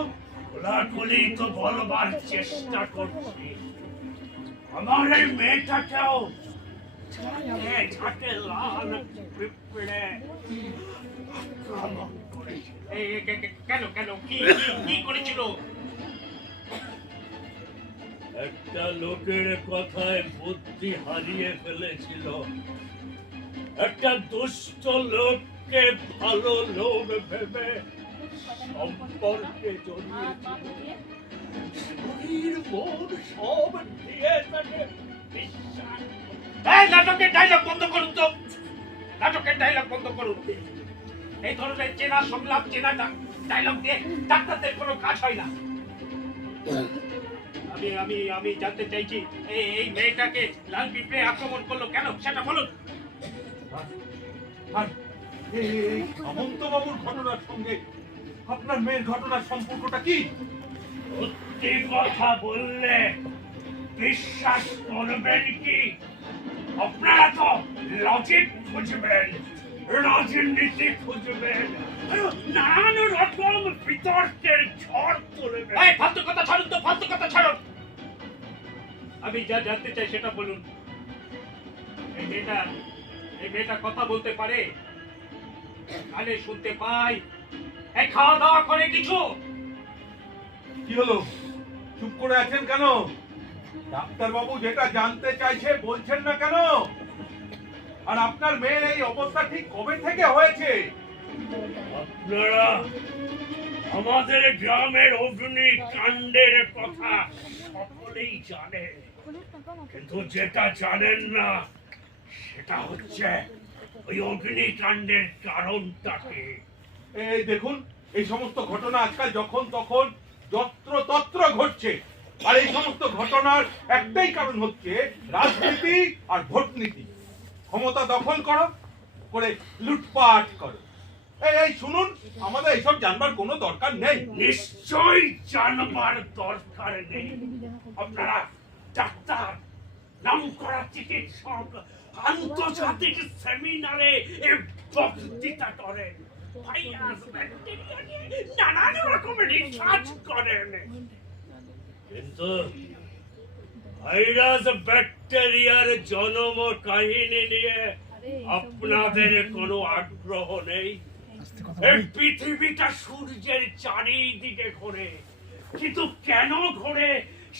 খোলাখুলি তো বলবার চেষ্টা করছি। আমার এই মেয়েটাকেও ঝাঁকে লাল পিঁপড়ে আক্রমণ করেছে। কেন কেন কি করেছিল? একটা লোকের কথায় বুদ্ধি হারিয়ে ফেলেছিল। একটা দুষ্ট লোককে ভালো লোক ভেবে সম্পর্কে জড়িয়েছিল। শরীর মন সব দিয়ে তাকে বিশ্বাস। এই নাটকের ডায়লগ বন্ধ করুন তো, নাটকের ডায়লগ বন্ধ করুন। এই ধরনের চেনা সংলাপ, চেনা ডায়লগ দিয়ে ডাক্তারদের কোনো কাজ হয় না। আমি জানতে চাইছি এই মেয়েটাকে লাল পিঁপড়ে আক্রমণ করলো কেন, সেটা বলুন। আর এই হেমন্ত বাবুর ঘটনার সঙ্গে আপনার মেয়ের ঘটনার সম্পর্কটা কি? সত্যি কথা বললে বিশ্বাস করবেন কি? আপনারা তো লজিক খুঁজবেন, রাজনীতি খুঁজবেন, নানান রকম বিতর্কের ঝড় তুলবেন। ফালতু কথা ছাড়ুন তো, ফালতু কথা ছাড়ুন। আমি যা জানতে চাই সেটা বলুন। এই মেয়েটা কথা বলতে পারে, কানে শুনতে পাই, এই খাওয়া দাওয়া করে কিছু? কি হলো, চুপ করে আছেন কেন? ডাক্তার বাবু যেটা জানতে চাইছে বলছেন না কেন? আর আপনার মেয়ের এই অবস্থা ঠিক কবে থেকে হয়েছে? আপনারা আমাদের গ্রামের অগ্নিকাণ্ডের কথা সকলেই জানেন। পুলিশ না কেন? কিন্তু যেটা জানেন না সেটা হচ্ছে ওই অগ্নিকাণ্ডের কারণটাকে। এই দেখুন, এই সমস্ত ঘটনা আজকাল যখন তখন যত্র তত্র ঘটছে, আর এই সমস্ত ঘটনার একটাই কারণ হচ্ছে রাজনীতি আর ভোট নীতি। ক্ষমতা দখল করো, করে লুটপাট করো। এই শুনুন, আমাদের এইসব জানবার কোনো দরকার নেই। নিশ্চয়ই জানবার দরকার নেই। আপনারা ডাক্তার, নামকরা চিকিৎসক, আন্তর্জাতিক সেমিনারে বক্তৃতা করেন, ভাইরাস ব্যাকটেরিয়া নিয়ে নানান রকমের রিসার্চ করেন, কিন্তু ভাইরাস ব্যাকটেরিয়ার জন্ম কাহিনী নিয়ে আপনাদের কোনো আগ্রহ নেই। এই পৃথিবীটা সূর্যের চারিদিকে ঘোরে, কিন্তু কেন ঘোরে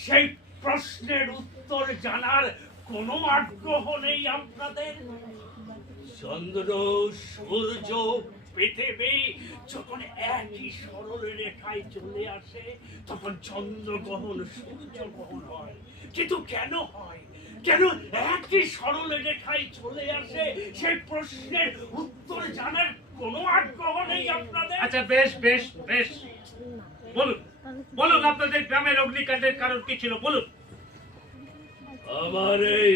সেই প্রশ্নের উত্তর জানার কোনো আগ্রহ নেই আপনাদের। চন্দ্র, সূর্য, পৃথিবী যখন একই সরল রেখায় চলে আসে তখন চন্দ্রগ্রহণ, সূর্যগ্রহণ হয়। কিন্তু কেন হয়, কেন একই সরল রেখায় চলে আসে সেই প্রশ্নের উত্তর জানার কোনো আগ্রহ নেই আপনাদের। আচ্ছা, বেশ বেশ বেশ, বলুন বলুন, আপনাদের গ্রামের অগ্নিকাণ্ডের কারণ কি ছিল বলুন। আমার এই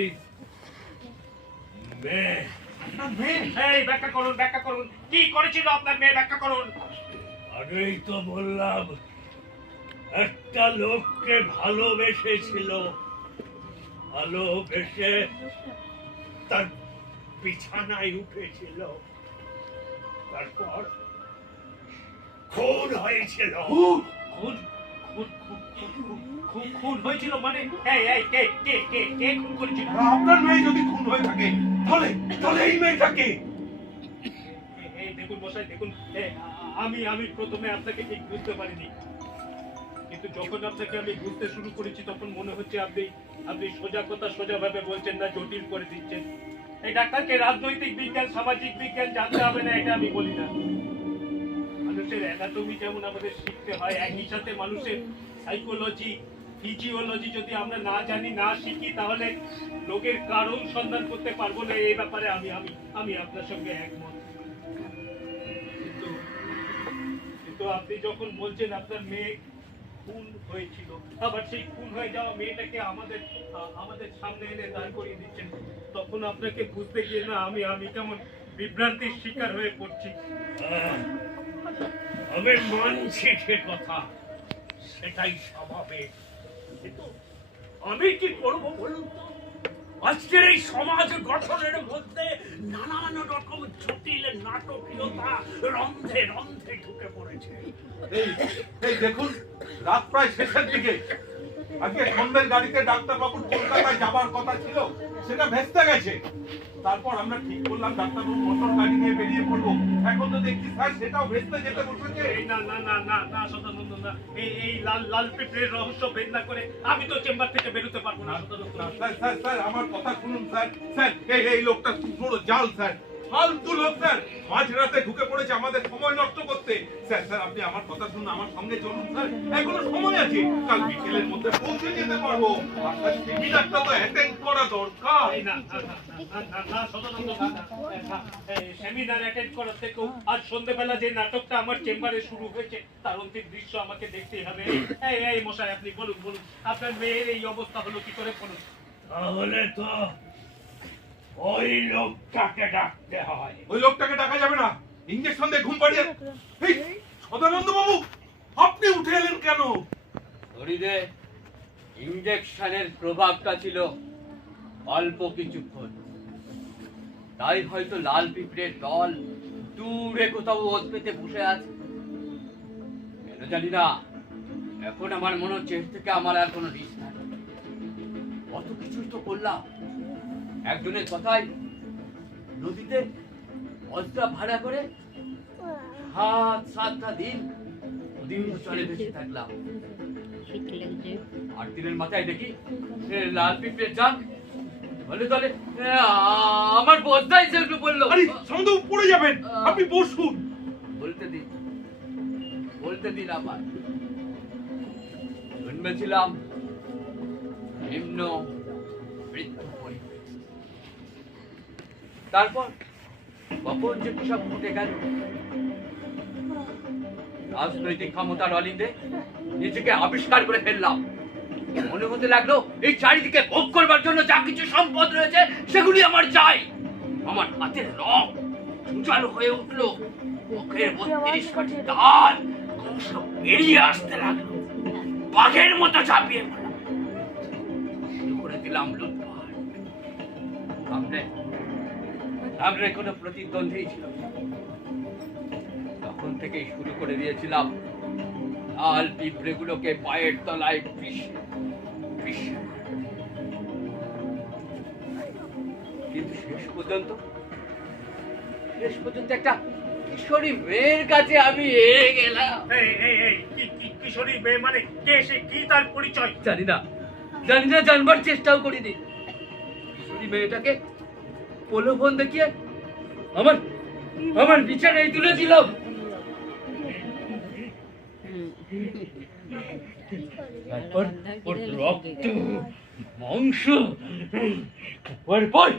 মেয়ে। এই ব্যাখ্যা করুন, ব্যাখ্যা করুন, কি করেছিল আপনার মেয়ে, ব্যাখ্যা করুন। আগেই তো বললাম, একটা লোককে ভালোবেসেছিল, ভালোবেসে তার বিছানায় উঠেছিল, তারপর খুন হয়েছিল। খুন খুন হয়েছিল মানে? কে কে কে কে খুন করেছিল? আপনার মেয়ে যদি খুন হয়ে থাকে তাহলে তাহলে এই মেয়েটাকে। এই দেখুন মশাই, দেখুন, আমি প্রথমে আপনাকে ঠিক বুঝতে পারিনি, কিন্তু যখন আপনাকে আমি বুঝতে শুরু করেছি তখন মনে হচ্ছে আপনি সোজা কথা সোজা ভাবে বলছেন না, জটিল করে দিচ্ছেন। এই ডাক্তারকে রাজনৈতিক বিজ্ঞান, সামাজিক বিজ্ঞান জানতে হবে না, এটা আমি বলি না। মানুষের অ্যানাটমি যেমন আমাদের শিখতে হয়, একই সাথে মানুষের সাইকোলজি, ফিজিওলজি যদি আমরা না জানি, না শিখি, তাহলে রোগের কারণ সন্ধান করতে পারবো না। এই ব্যাপারে আমি আপনার সঙ্গে একমত। কিন্তু আপনি যখন বলছেন আপনার মেয়ে খুন হয়েছিল, আবার সেই খুন হয়ে যাওয়া মেয়েটাকে আমাদের সামনে এনে দাঁড় করিয়ে দিচ্ছেন, তখন আপনাকে বুঝতে গিয়ে না আমি কেমন বিভ্রান্তির শিকার হয়ে পড়ছি। আমি মানছি সে কথা, সেটাই স্বাভাবিক, কিন্তু আমি কি করব বলুন তো? আজকের এই সমাজ গঠনের মধ্যে নানান রকম জটিল নাটকীয়তা রন্ধে রন্ধে ঢুকে পড়েছে। এই দেখুন, রাত প্রায় শেষের দিকে। আজকে সন্ধ্যের গাড়িতে ডাক্তারবাবুর কলকাতায় যাবার কথা ছিল, সেটা ভেস্তে গেছে। তারপর আমরা ঠিক করলাম ডাক্তারবাবু মোটর গাড়ি নিয়ে বেরিয়ে পড়বো। এখন তো দেখছি স্যার সেটাও ভেস্তে যেতে বসেছে। না না না না না সদানন্দ, না, এই লাল লাল পিঁপড়ের রহস্য ভেদ না করে আমি তো চেম্বার থেকে বেরোতে পারবো না। স্যার আমার কথা শুনুন স্যার। স্যার এই লোকটা পুরো জাল স্যার, ফালতু লোক স্যার, মাঝরাতে ঢুকে পড়েছে আমাদের সময় নষ্ট করতে। স্যার আপনি আমার কথা শুনুন, আমার সঙ্গে চলুন স্যার, এখনো সময় আছে, কাল বিকেলের মধ্যে পৌঁছে যেতে পারবো। আপনার সেমিনারটা তো অ্যাটেন্ড করা দরকার। সেমিনার অ্যাটেন্ড করার থেকেও আজ সন্ধ্যেবেলা যে নাটকটা আমার চেম্বারে শুরু হয়েছে তার অন্তিম দৃশ্য আমাকে দেখতেই হবে। এই মশাই, আপনি বলুন বলুন, আপনার মেয়ের এই অবস্থা হলো কি করে বলুন। তাহলে তো ওই লোকটাকে ডাকতে হয়। ওই লোকটাকে ডাকা যাবে না, ইঞ্জেকশন দিয়ে ঘুম পাড়িয়ে। এই সদানন্দ বাবু, আপনি উঠে এলেন কেন? শরীরে ইঞ্জেকশনের প্রভাবটা ছিল অল্প কিছুক্ষণ, তাই হয়তো লাল পিঁপড়ের দল দূরে কোথাও ওত পেতে বসে আছে। কেন জানি না, এখন আমার মনে হচ্ছে এর থেকে আমার আর কোনো রিস্ক নাই। কত কিছুই তো করলাম, একজনের কথায় নদীতে বস্তা ভাড়া করে 7-7টা দিন নদীর চলে ভেসে থাকলাম। 8 দিনের মাথায় দেখি লাল পিঁপড়ের জাল বলে তলে আমার বস্তায় এসে একটু বললো, আরে সন্দেহ পড়ে যাবেন, আপনি বসুন। বলতে দিন আমার জন্মেছিলাম নিম্ন মৃত্যু হল। তারপর কখন যে কি সব ঘটে গেল। রাজনৈতিক ক্ষমতার অলিন্দে নিজেকে আবিষ্কার করে ফেললাম। মনে হতে লাগলো এই চারিদিকে ভোগ করবার জন্য যা কিছু সম্পদ রয়েছে সেগুলি আমার চাই। আমার হাতের রং উজ্জ্বল হয়ে উঠলো, মুখের 32টি দাঁত অংশ বেরিয়ে আসতে লাগলো, বাঘের মতো ঝাঁপিয়ে পড়লাম, শুরু করে দিলাম লুটপাট। সামনে কোনো প্রতিদ্বন্দ্বী ছিল না। তখন থেকেই শুরু করে দিয়েছিলাম লাল পিঁপড়েগুলোকে পায়ের তলায় কিন্তু শেষ পর্যন্ত একটা কিশোরী মেয়ের কাছে আমি হেরে গেলাম। কিশোরী মেয়ে মানে কে, সে কি তার পরিচয়? জানি না, জানবার চেষ্টাও করিনি। কিশোরী মেয়েটাকে প্রলোভন দেখিয়ে আমার বিছানায় তুলেছিলাম। তারপর ওর রক্ত মাংস পর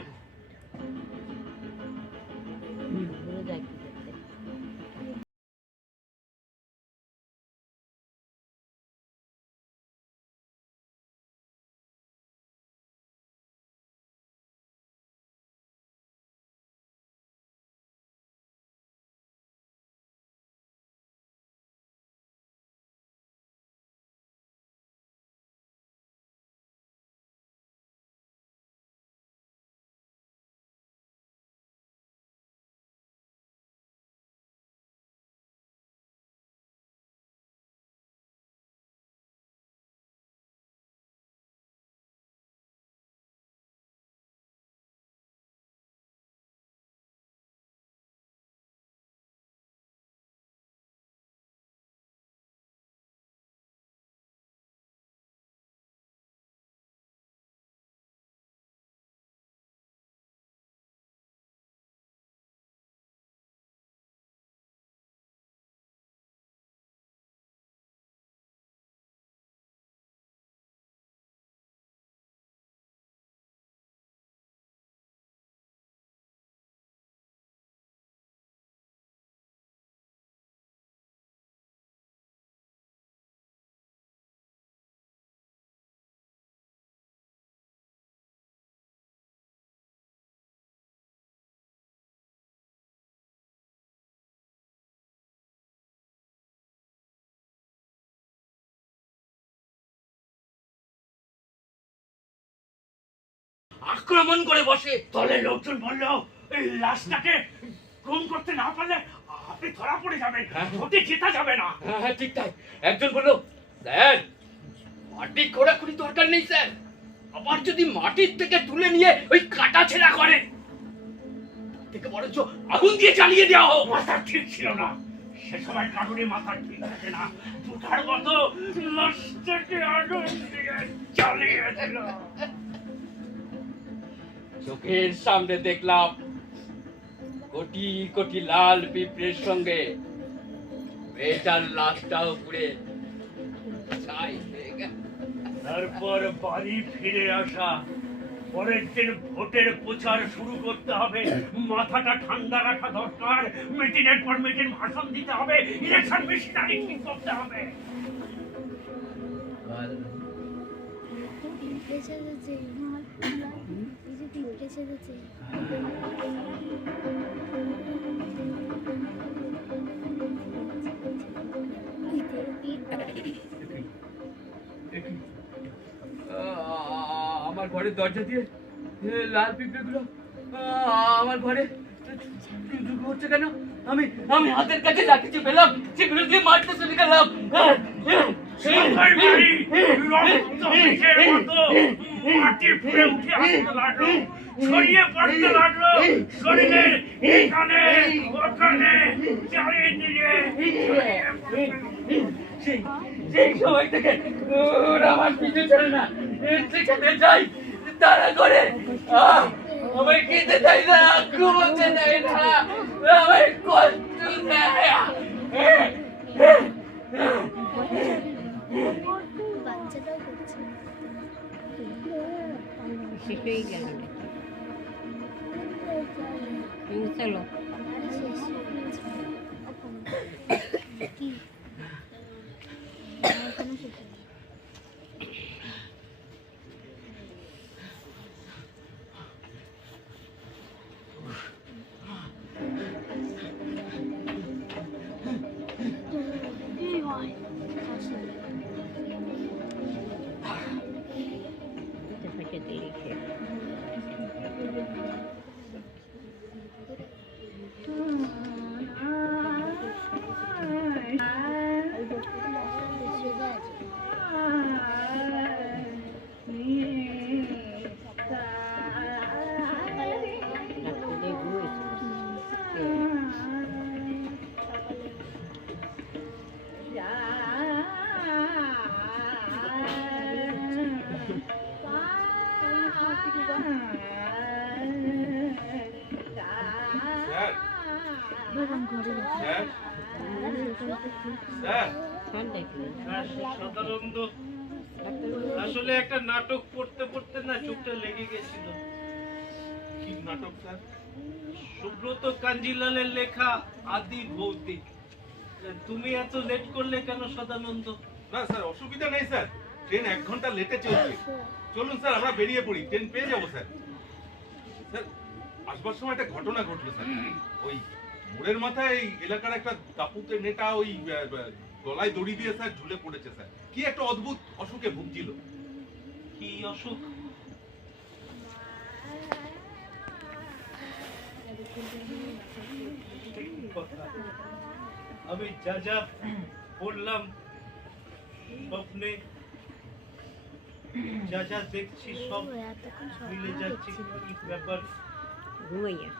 আক্রমণ করে বসে। দলের লোকজন বলল এই লাশটাকে খুন করতে না পারলে আপনি ধরা পড়ে যাবেন, ভোটে জেতা যাবে না। হ্যাঁ ঠিক তাই। একজন বললো, স্যার মাটি খোঁড়াখুড়ি দরকার নেই স্যার, আবার যদি মাটির থেকে তুলে নিয়ে ওই কাটা ছেঁড়া করে থেকে বরঞ্চ আগুন দিয়ে জ্বালিয়ে দেওয়া হোক। মাথা ঠিক ছিল না, সে সময় কারণে মাথা ঠিক থাকে না, বুঝার মতো লাশটাকে আগুন দিয়ে জ্বালিয়ে দিল। চোখের সামনে দেখলাম কোটি কোটি লাল পিঁপড়ের সঙ্গে মেয়েটার লাশটাও পুড়ে ছাই হয়ে গেল। তারপর বাড়ি ফিরে আসা, পরের দিন ভোটের প্রচার শুরু করতে হবে, মাথাটা ঠান্ডা রাখা দরকার, মিটিংয়ের পর মিটিং ভাষণ দিতে হবে, ইলেকশন মেশিনারি ঠিক করতে হবে। আমার ঘরের দরজা দিয়ে লাল পিঁপড়েগুলো আমার ঘরে হচ্ছে কেন? আমি হাতের কাছে যা কিছু পেলাম সেগুলো দিয়ে মারতে চলে গেলাম। সবার বাড়ি রক্ত মেঘের মতো মাটি ফুঁড়ে উঠে আসতে লাগলো, ছড়িয়ে পড়তে লাগলো শরীরের এখানে ওখানে চারিদিকে। সেই সময় থেকে ওরা আমার পিছু ছেড়ে না, যেখানে যাই তারা করে আমার খেতে দেয় না, ঘুমোতে দেয় না, আমার কষ্ট দেয়। বাচ্চাটাও করছে শেষ হয়ে গেল চলো কি এখনো শেষ হয়নি। এই হয় আসলে পাশে লিখে স্যার বেগম ঘরে স্যার স্যার ফোন দেখলে সাধারণত আসলে একটা নাটক পড়তে পড়তে না চোখটা লেগে গেছিল। কি নাটক স্যার? সুব্রত কাঞ্জিলালের লেখা আদি ভৌতিক। তুমি এত লেট করলে কেন সদানন্দ? না স্যার, অসুবিধা নেই স্যার, ট্রেন 1 ঘন্টা লেটে চলছে। চলুন স্যার, আমরা বেরিয়ে পড়ি, ট্রেন পেয়ে যাবো স্যার। স্যার, আসবার সময় একটা ঘটনা ঘটলো স্যার। ওই মোড়ের মাথায় এই এলাকার একটা তাপুতে নেতা ওই গলায় দড়ি দিয়ে স্যার ঝুলে পড়েছে স্যার। কি একটা অদ্ভুত অসুখে ভুগছিল। কি অসুখ? আমি যা যা পড়লাম স্বপ্নে, যা যা দেখছি সব এতক্ষণ মিলে যাচ্ছে। কি ব্যাপার? ঘুমাইয়া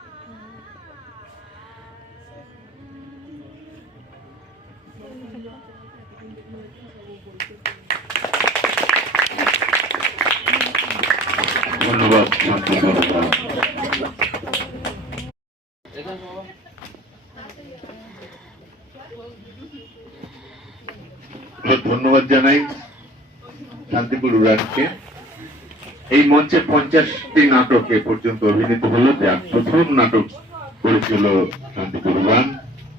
ধন্যবাদ শান্তি বড়ুয়া। ধন্যবাদ জানাই শান্তিপুর উড়ানকে। এই মঞ্চে 50টি নাটক এ পর্যন্ত অভিনীত হলো, যার প্রথম নাটক করেছিল শান্তিপুর উড়ান,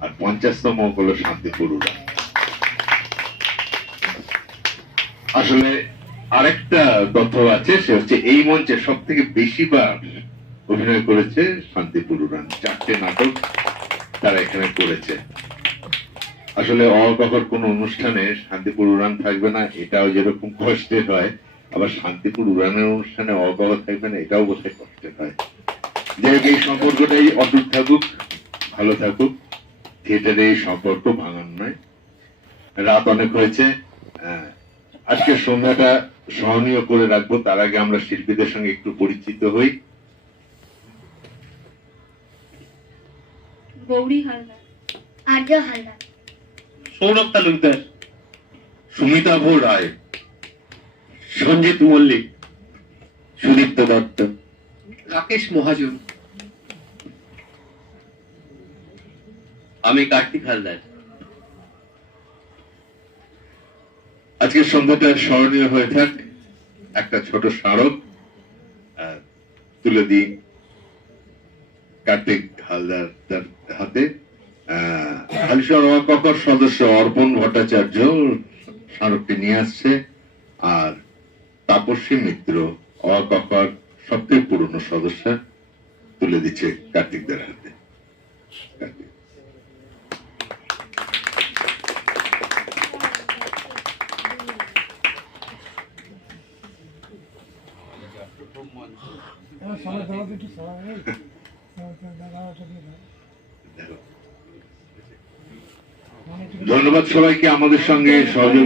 আর 50তম হলো শান্তিপুর উড়ান। আসলে আরেকটা তথ্য আছে, সে হচ্ছে এই মঞ্চে সব থেকে বেশিবার অভিনয় করেছে শান্তিপুর উড়ান। 4টে নাটক তারা এখানে করেছে। আসলে অকখর কোন অনুষ্ঠানে শান্তিপুর উড়ান থাকবে না, এটাও যেরকম কষ্টের হয়, আবার শান্তিপুর উড়ানের অনুষ্ঠানে অকখর থাকবে না, এটাও বোধহয় কষ্টের হয়। যাই হোক, এই সম্পর্কটাই অটুট থাকুক, ভালো থাকুক। থিয়েটারে এই সম্পর্ক ভাঙান নয়। রাত অনেক হয়েছে, আজকের সন্ধ্যাটা স্মরণীয় করে রাখবো। তার আগে আমরা শিল্পীদের সঙ্গে একটু পরিচিত হই। গৌরী হালদার, আর্য হালদার, সৌরভ তালুকদার, সুমিতাভ রায়, সঞ্জিত মল্লিক, সুদীপ্ত দত্ত, রাকেশ মহাজন, আমি কার্তিক হালদার। আজকের সন্ধ্যাটা স্মরণীয় হয়ে থাক। একটা ছোট স্মারক তুলে দিই কার্তিক হালদার তার হাতে। হালিশহর অকখর সদস্য অর্পণ ভট্টাচার্য স্মারকটি নিয়ে আসছে, আর তাপস্বী মিত্র অকখর সবথেকে পুরনো সদস্য তুলে দিচ্ছে কার্তিকদের হাতে। কার্তিক। ধন্যবাদ সবাইকে আমাদের সঙ্গে সহযোগিতা